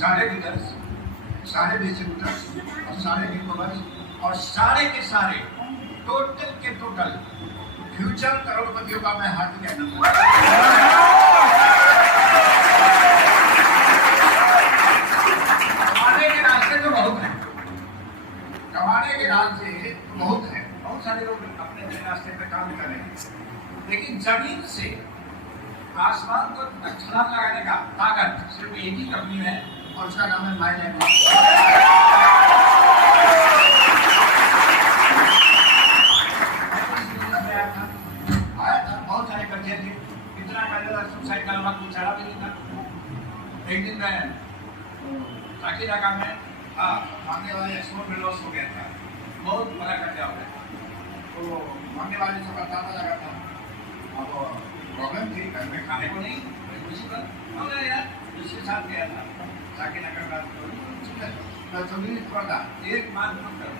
सारे डीलर्स, सारे डिस्ट्रीब्यूटर्स और सारे डिप्लोमर्स और सारे के सारे टोटल के टोटल फ्यूचर करोड़पतियों का मैं हार्दिक अभिनंदन। कमाने के रास्ते तो बहुत हैं, कमाने के रास्ते बहुत हैं, बहुत सारे लोग अपने रास्ते पे काम कर रहे हैं, लेकिन जमीन से आसमान को छलांग लगाने का ताकत सिर्फ एक ही कंपनी है और उसका नाम है माई लैंड। आया था, बहुत सारे कर्जे थे, इतना कर्जा था सुसाइड का वक्त बेचारा भी नहीं था। एक दिन मैं काकी इलाका में मांगने वाले एक्सपोर्ट में लॉस हो गया था, बहुत बड़ा कर्जा हो गया था, तो मांगने वाले से बताता लगा था। अब प्रॉब्लम थी, घर में खाने को नहीं, खुशी पर यार उसके साथ गया था जाके नगर का एक बात मत करो,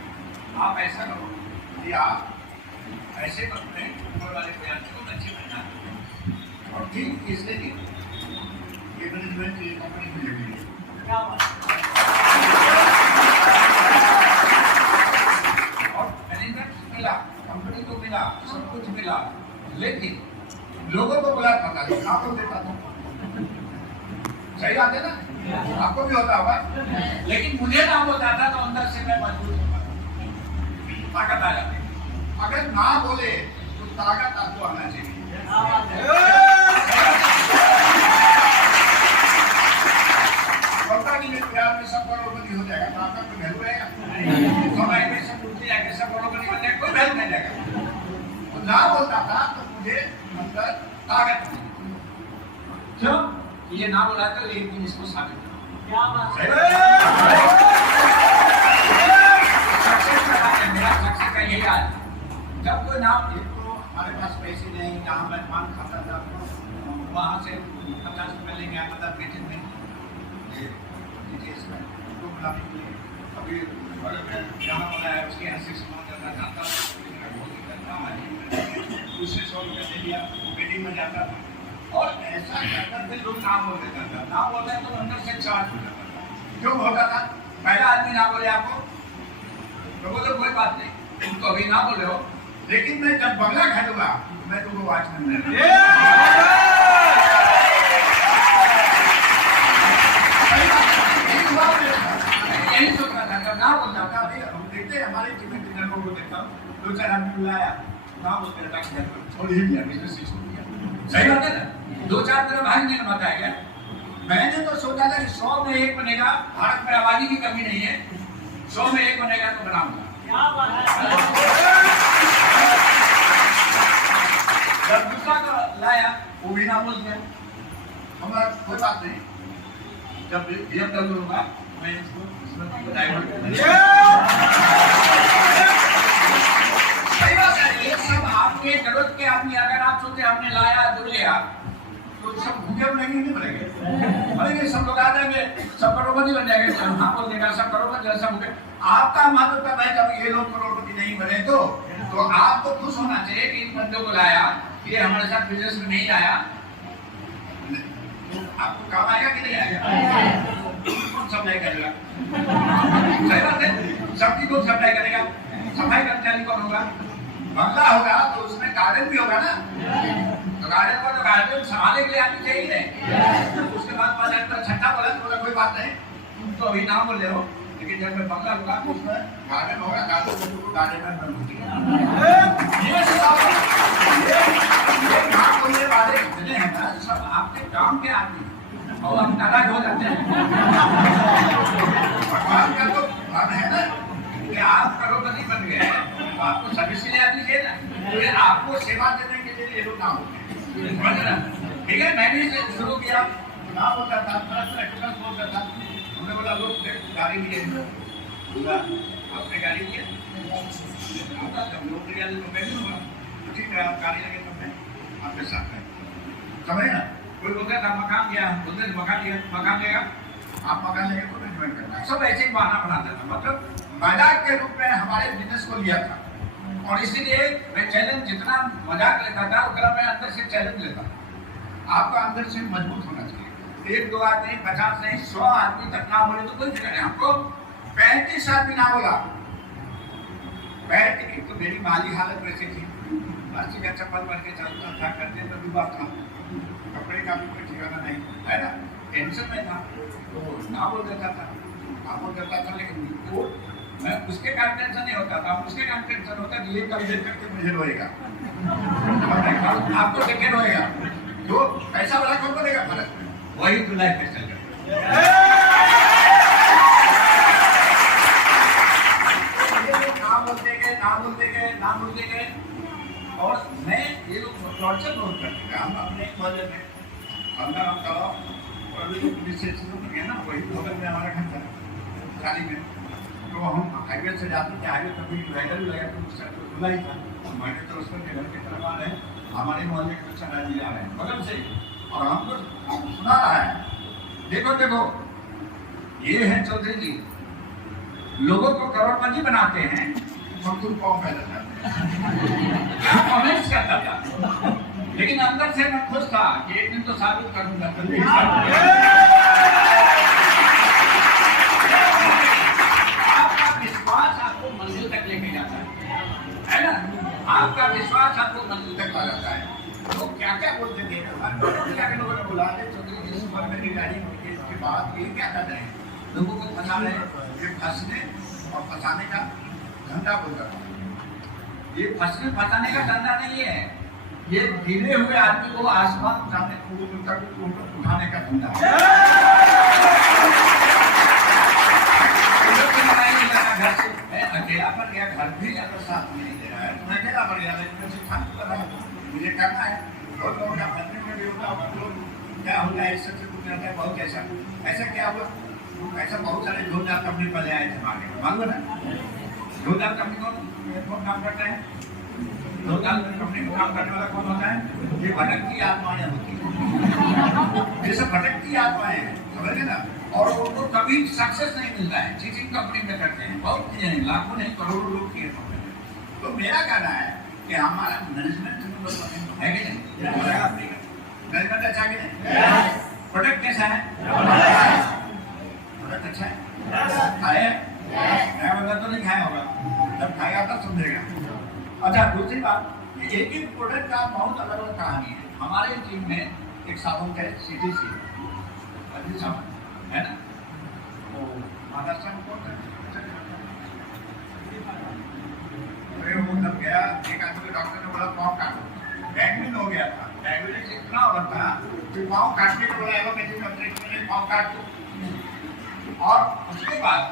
आप ऐसा करो कि आप ऐसे अपने ऊपर वाले प्रयास को अच्छे बनना और ठीक इसलिए नहीं ये मैनेजमेंट की कंपनी मिलेगी। क्या बात और मैनेजमेंट मिला, कंपनी को मिला, सब कुछ मिला, लेकिन लोगों को बुला पाता नहीं, आपको देता था। सही बात है ना, आपको भी होता होगा, लेकिन मुझे ना होता था तो अंदर से मैं मजबूत होता, ताकत आ जाती। अगर ना बोले तो ताकत आपको आना चाहिए। प्यार में सब करोड़पति हो जाएगा, ताकत तो वैल्यू रहेगा, समय में सब उठती जाएगी, सब करोड़पति बन जाएगा, कोई वैल्यू नहीं जाएगा। तो ना बोलता था तो मुझे अंदर ताकत क्यों ये ना बोला तो एक दिन इसको साबित करो। क्या बात है, मेरा सक्सेस का यही आज जब कोई नाम तो हमारे पास पैसे नहीं, जहाँ मैं पान खाता था वहाँ से 50 रुपये लेके आता था मीटिंग में तो बुलाने के लिए। अभी जहाँ बोला है उसके यहाँ से सामान करना चाहता था, उससे 100 रुपये दे दिया, मीटिंग में जाता था और ऐसा करकर फिर लोग नाम बोल देता था, नाम बोलता है तो अंदर से चार्ज हो जाता था। क्यों होता था? पहला आदमी ना बोले आपको तो बोलो कोई बात नहीं, तुम तो अभी ना बोले हो, लेकिन मैं जब बंगला खरीदूंगा मैं तुमको वॉचमैन में यही सोचता था। जब ना बोलता था हम देखते हमारे टीम में लोगों को देखता हूँ, 2-4 आदमी बुलाया ना बोलते रहता, छोड़ ही दिया, बिजनेस ही छोड़ दिया। सही बात है ना, 2-4 मेरा भाई ने बताया गया। मैंने तो सोचा था कि 100 में 1 बनेगा, भारत में आबादी की कमी नहीं है, 100 में 1 बनेगा तो बनाऊंगा। क्या बात है। जब दूसरा का लाया वो भी ना बोल दिया, हमारा कोई बात नहीं, जब BMW होगा मैं इसको डाइवर्ट करूंगा। सही बात है, ये सब आपके जरूरत के आदमी, अगर आप सोचे हमने लाया जुड़ लिया तो सब भूखे नहीं बनेंगे, बनेंगे सब लोग आ जाएंगे, सब करोड़पति बन जाएंगे, हाँ बोल देगा सब करोड़पति सब भूखे। आपका मतलब है जब ये लोग करोड़पति नहीं बने तो आपको खुश होना चाहिए कि इन बंदों को लाया, ये हमारे साथ बिजनेस में नहीं आया, आपको काम आएगा कि नहीं आएगा? कौन सप्लाई करेगा? सही बात है, सबकी कौन सप्लाई करेगा? सफाई कर्मचारी कौन होगा? बंगला होगा तो उसमें गार्डन भी होगा ना, तो गार्डन को तो गार्डन संभालने के लिए आदमी चाहिए। उसके बाद छठा बोला तो बोला कोई बात नहीं, तुम तो अभी नाम बोल रहे हो, लेकिन जब मैं बंगला होगा तो उसमें गार्डन होगा, गार्डन में नाम बोलने वाले जितने हैं ना सब आपके काम के आदमी और हम नाराज हो जाते हैं। भगवान का तो मन है ना कि आप करोड़पति बन गए हैं तो आपको सर्विस के लिए आदमी चाहिए ना, तो आपको सेवा देने के लिए ये लोग ना होते हैं। ठीक है, मैंने शुरू किया ना बोलता था, बोलता था, हमने बोला लोग गाड़ी लिए आपने गाड़ी लिया ठीक है, आप गाड़ी लगे तो मैं आपके साथ है, समझे ना। कोई बोलता था मकान लिया, बोलते मकान लिया, मकान लेगा आप मकान लेंगे तो मैनेजमेंट करना, सब ऐसे ही बहाना बनाता था। मतलब मजाक के रूप में हमारे बिजनेस को लिया था और इसीलिए मैं चैलेंज जितना मजाक लेता था उतना मैं अंदर से चैलेंज लेता था। आपका अंदर से मजबूत होना चाहिए, 1 2 आदमी 50 नहीं 100 आदमी तक ना बोले तो कोई फिक्र नहीं। हमको 35 आदमी ना बोला। 35 तो मेरी माली हालत वैसी थी, प्लास्टिक का चप्पल पहन के चलता था, करते तो भी बात था, कपड़े का भी कोई ठिकाना नहीं है ना, टेंशन में था तो ना बोल देता था, बोल देता था। लेकिन वो मैं उसके कारण टेंशन नहीं होता था, उसके कारण टेंशन होता कि ये कल देख करके मुझे रोएगा, आपको देखे रोएगा, जो पैसा वाला कौन करेगा फर्क, वही तो लाइफ में चल गया। नाम बोलते गए और मैं ये लोग टॉर्चर बहुत करते थे। हम अपने कॉलेज में अंदर हम तलाव और पुलिस स्टेशन में गए ना, वही बगल में हमारा घर था खाली में, तो हम हाईवे से जाते थे, हाईवे कभी डिवाइडर लगा तो उसका तो खुला ही था, मैंने तो उसको घर की तरफ आ रहे हमारे मोहल्ले के बच्चा राजी आ रहे हैं बगल से, और हमको सुना रहा है, देखो देखो ये है चौधरी जी, लोगों को करोड़पति बनाते हैं, मजदूर कौन पैदा करते हैं, कमेंट्स करता था, लेकिन अंदर से मैं खुश था कि एक दिन तो साबित करूंगा। आपका विश्वास आपको मंजिल तक लेके जाता है ना, आपका विश्वास आपको मंजिल तक ला जाता है। तो क्या क्या बोलते थे, क्या लोगों ने बुला ले चौधरी जी सुबह में रिटायरिंग होगी, इसके बाद ये क्या कर रहे हैं, लोगों को फंसा रहे हैं, ये फंसने और फंसाने का धंधा बोल रहा है। ये फंसने फंसाने का धंधा नहीं है, ये गिरे हुए आदमी को आसमान उठाने का धंधा है। घर से मैं अकेला पड़ गया, घर भी अगर साथ में नहीं दे रहा है तो मैं अकेला पड़ गया, मुझे करना है। और लोगों का फंसने में भी होता होगा, लोग क्या होता है, इससे कुछ रहता है, बहुत ऐसा क्या हुआ, ऐसा बहुत सारे जोरदार कंपनी पहले आए थे मांगे, मालूम है ना, जोरदार कंपनी कौन काम करता है, जोरदार कंपनी में काम करने वाला कौन होता है, ये भटकती आत्माएं होती है, ये सब भटकती आत्माएं हैं, समझ गए ना, और उनको कभी सक्सेस नहीं मिलता है, चीटिंग कंपनी में करते हैं, बहुत चीजें नहीं, लाखों नहीं करोड़ों लोग किए कंपनी में। तो मेरा कहना है कि हमारा मैनेजमेंट है कि नहीं, मैनेजमेंट अच्छा कि नहीं, प्रोडक्ट कैसा है, प्रोडक्ट अच्छा है, खाया मैं बंदा तो नहीं खाया होगा, जब खाएगा तब समझेगा। अच्छा दूसरी बात, एक एक प्रोडक्ट का बहुत अलग अलग कहानी है। हमारे टीम में एक साबुन है CTC साबुन है ना, वो महाराष्ट्र में कौन गया, एक आदमी डॉक्टर ने बोला पाँव काटो, डैंगलिन हो गया था, डायबिटीज इतना हो रहा था कि पाँव काटने को बोला एलोपैथी पाँव काट दो, और उसके बाद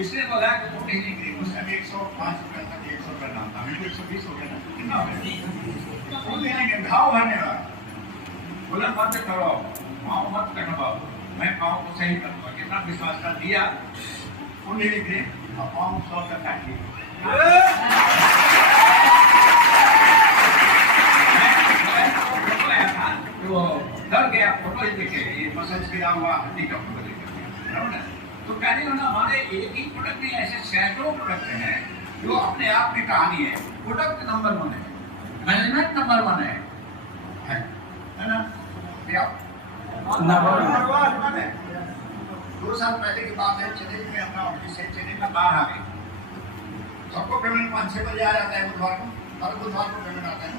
इसने बोला कि वो नहीं निकली, उसने 105 रुपये था, 100 रुपये नाम था, अभी तो 120 हो गया ना, कितना हो गया, वो लेने घाव भरने वाला बोला मत करो, पाँव मत करना बाबू, मैं पाँव को सही करूँगा, कितना विश्वास कर दिया, वो नहीं निकले और पाँव 100 तक काट लिया। तो डर गया, फोटो ही देखे, ये मसल्स गिरा हुआ हड्डी का फोटो देखे, तो कहने लगा हमारे एक ही प्रोडक्ट नहीं, ऐसे सैकड़ों प्रोडक्ट हैं जो अपने आप में कहानी है। प्रोडक्ट नंबर 1 है, मैनेजमेंट नंबर 1 है ना, नंबर 1 है। 2 साल पहले की बात है, चेन्नई में अपना ऑफिस है, चेन्नई में बाहर आ गई, सबको पेमेंट 5-6 बजे आ जाता है बुधवार को, हर बुधवार को पेमेंट आता है,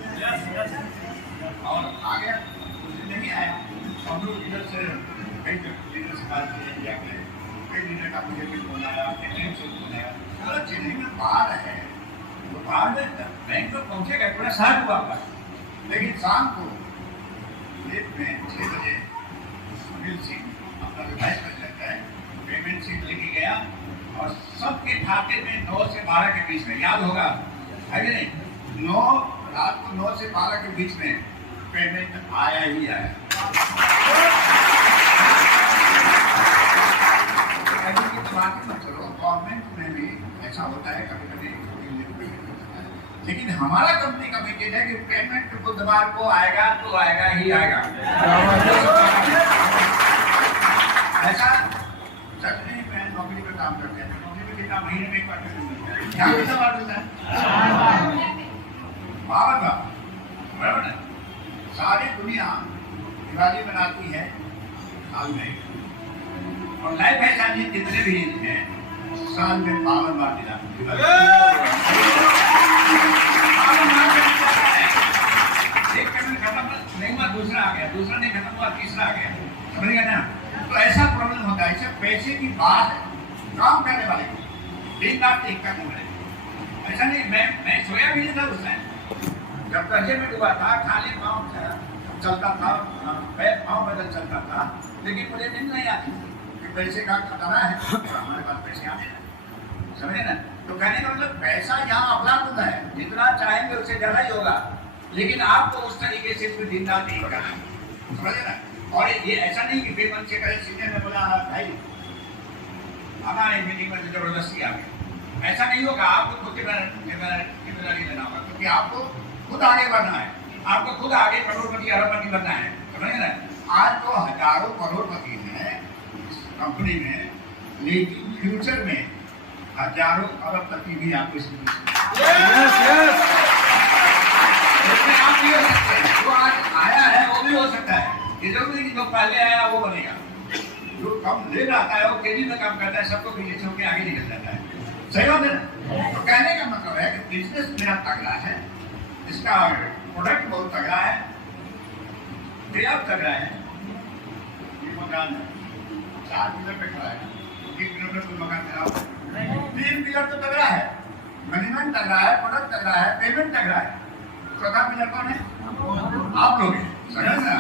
और आ गया उस दिन नहीं आया, हम लोग इधर से कई लीडर से बात की, इंडिया के कई लीडर का मुझे भी फोन आया, से फोन आया, अगर चेन्नई में बाहर है तो बाहर में बैंक तो पहुँचेगा, थोड़ा शार्ट हुआ आपका, लेकिन शाम को लेट में 6 बजे सुनील सिंह अपना विधायक बन जाता है, पेमेंट सीट लेके गया और सबके खाते में 9 से 12 के बीच में, याद होगा है कि नहीं, 9 रात को 9 से 12 के बीच में पेमेंट आया ही आया। गवर्नमेंट में भी ऐसा होता है कभी कभी, लेकिन हमारा कंपनी का पैकेज है कि पेमेंट बुधवार को आएगा तो आएगा ही आएगा। ऐसा सच में नौकरी पे काम करते हैं, नौकरी में कितना महीने में एक बार क्या कितना बार मिलता है, बराबर है। सारी दुनिया दिवाली मनाती है और लाइफ एहसान ये जितने भी हैं साल में 52 बार दिला एक पेमेंट खत्म नहीं हुआ, दूसरा आ गया, दूसरा नहीं खत्म हुआ, तीसरा आ गया, समझ गया ना। तो ऐसा प्रॉब्लम होता है। ऐसे पैसे की बात है, काम करने वाले को दिन रात एक का घूम रहे। ऐसा नहीं, मैं सोया भी नहीं था उस टाइम जब कर्जे में डूबा था, खाली पाँव चलता था, पाँव बदल चलता था, लेकिन मुझे नींद नहीं आती कि पैसे का खतरा है, हमारे पास पैसे आने हैं, समझे ना। तो कहने का मतलब पैसा यहाँ अपना है, जितना चाहेंगे उससे ज्यादा ही होगा, लेकिन आपको उस तरीके से फिर दिन रात नहीं करना, समझे ना। और ये ऐसा नहीं कि बेमन से करे, सीनियर ने बोला भाई आना है मीटिंग में, जबरदस्ती आ गया, ऐसा नहीं होगा। आपको खुद जिम्मेदारी लेना होगा, क्योंकि आपको खुद आगे बढ़ना है, आपको खुद आगे करोड़पति अरबपति बनना है, समझे ना। आज तो हजारों करोड़पति हैं इस कंपनी में, लेकिन फ्यूचर में हजारों अरबपति भी आपको इसमें आप भी हो सकते हैं। जो आज आया है वो भी हो सकता है, ये जरूरी नहीं कि जो पहले आया वो बनेगा। जो कम ले जाता है वो तेजी में काम करता है, सबको पीछे छोड़ के आगे निकल जाता है, सही बात है ना। तो कहने का मतलब है कि बिजनेस मेरा तगड़ा है, इसका प्रोडक्ट बहुत तगड़ा है, आप तगड़ा है। ये मकान 4 पिलर पे खड़ा है, 1 किलोमीटर कोई मकान खड़ा, 3 पिलर तो तगड़ा है, मैनेजमेंट तगड़ा है, प्रोडक्ट तगड़ा है, पेमेंट तगड़ा है, चौथा पिलर कौन है? आप लोग हैं, समझ ना।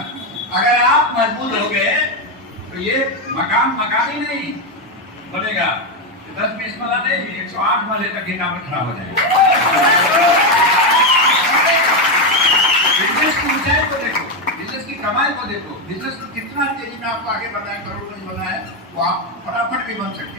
अगर आप मजबूत हो गए तो ये मकान ही नहीं बनेगा, 10-20 वाला नहीं, 108 वाले तक ये काम खराब हो जाएगा। बिजनेस की ऊंचाई को देखो, बिजनेस की कमाई को देखो, बिजनेस को कितना तेजी में आपको आगे बढ़ना है, करोड़पति बनना है, वो आप फटाफट भी बन सकते हैं।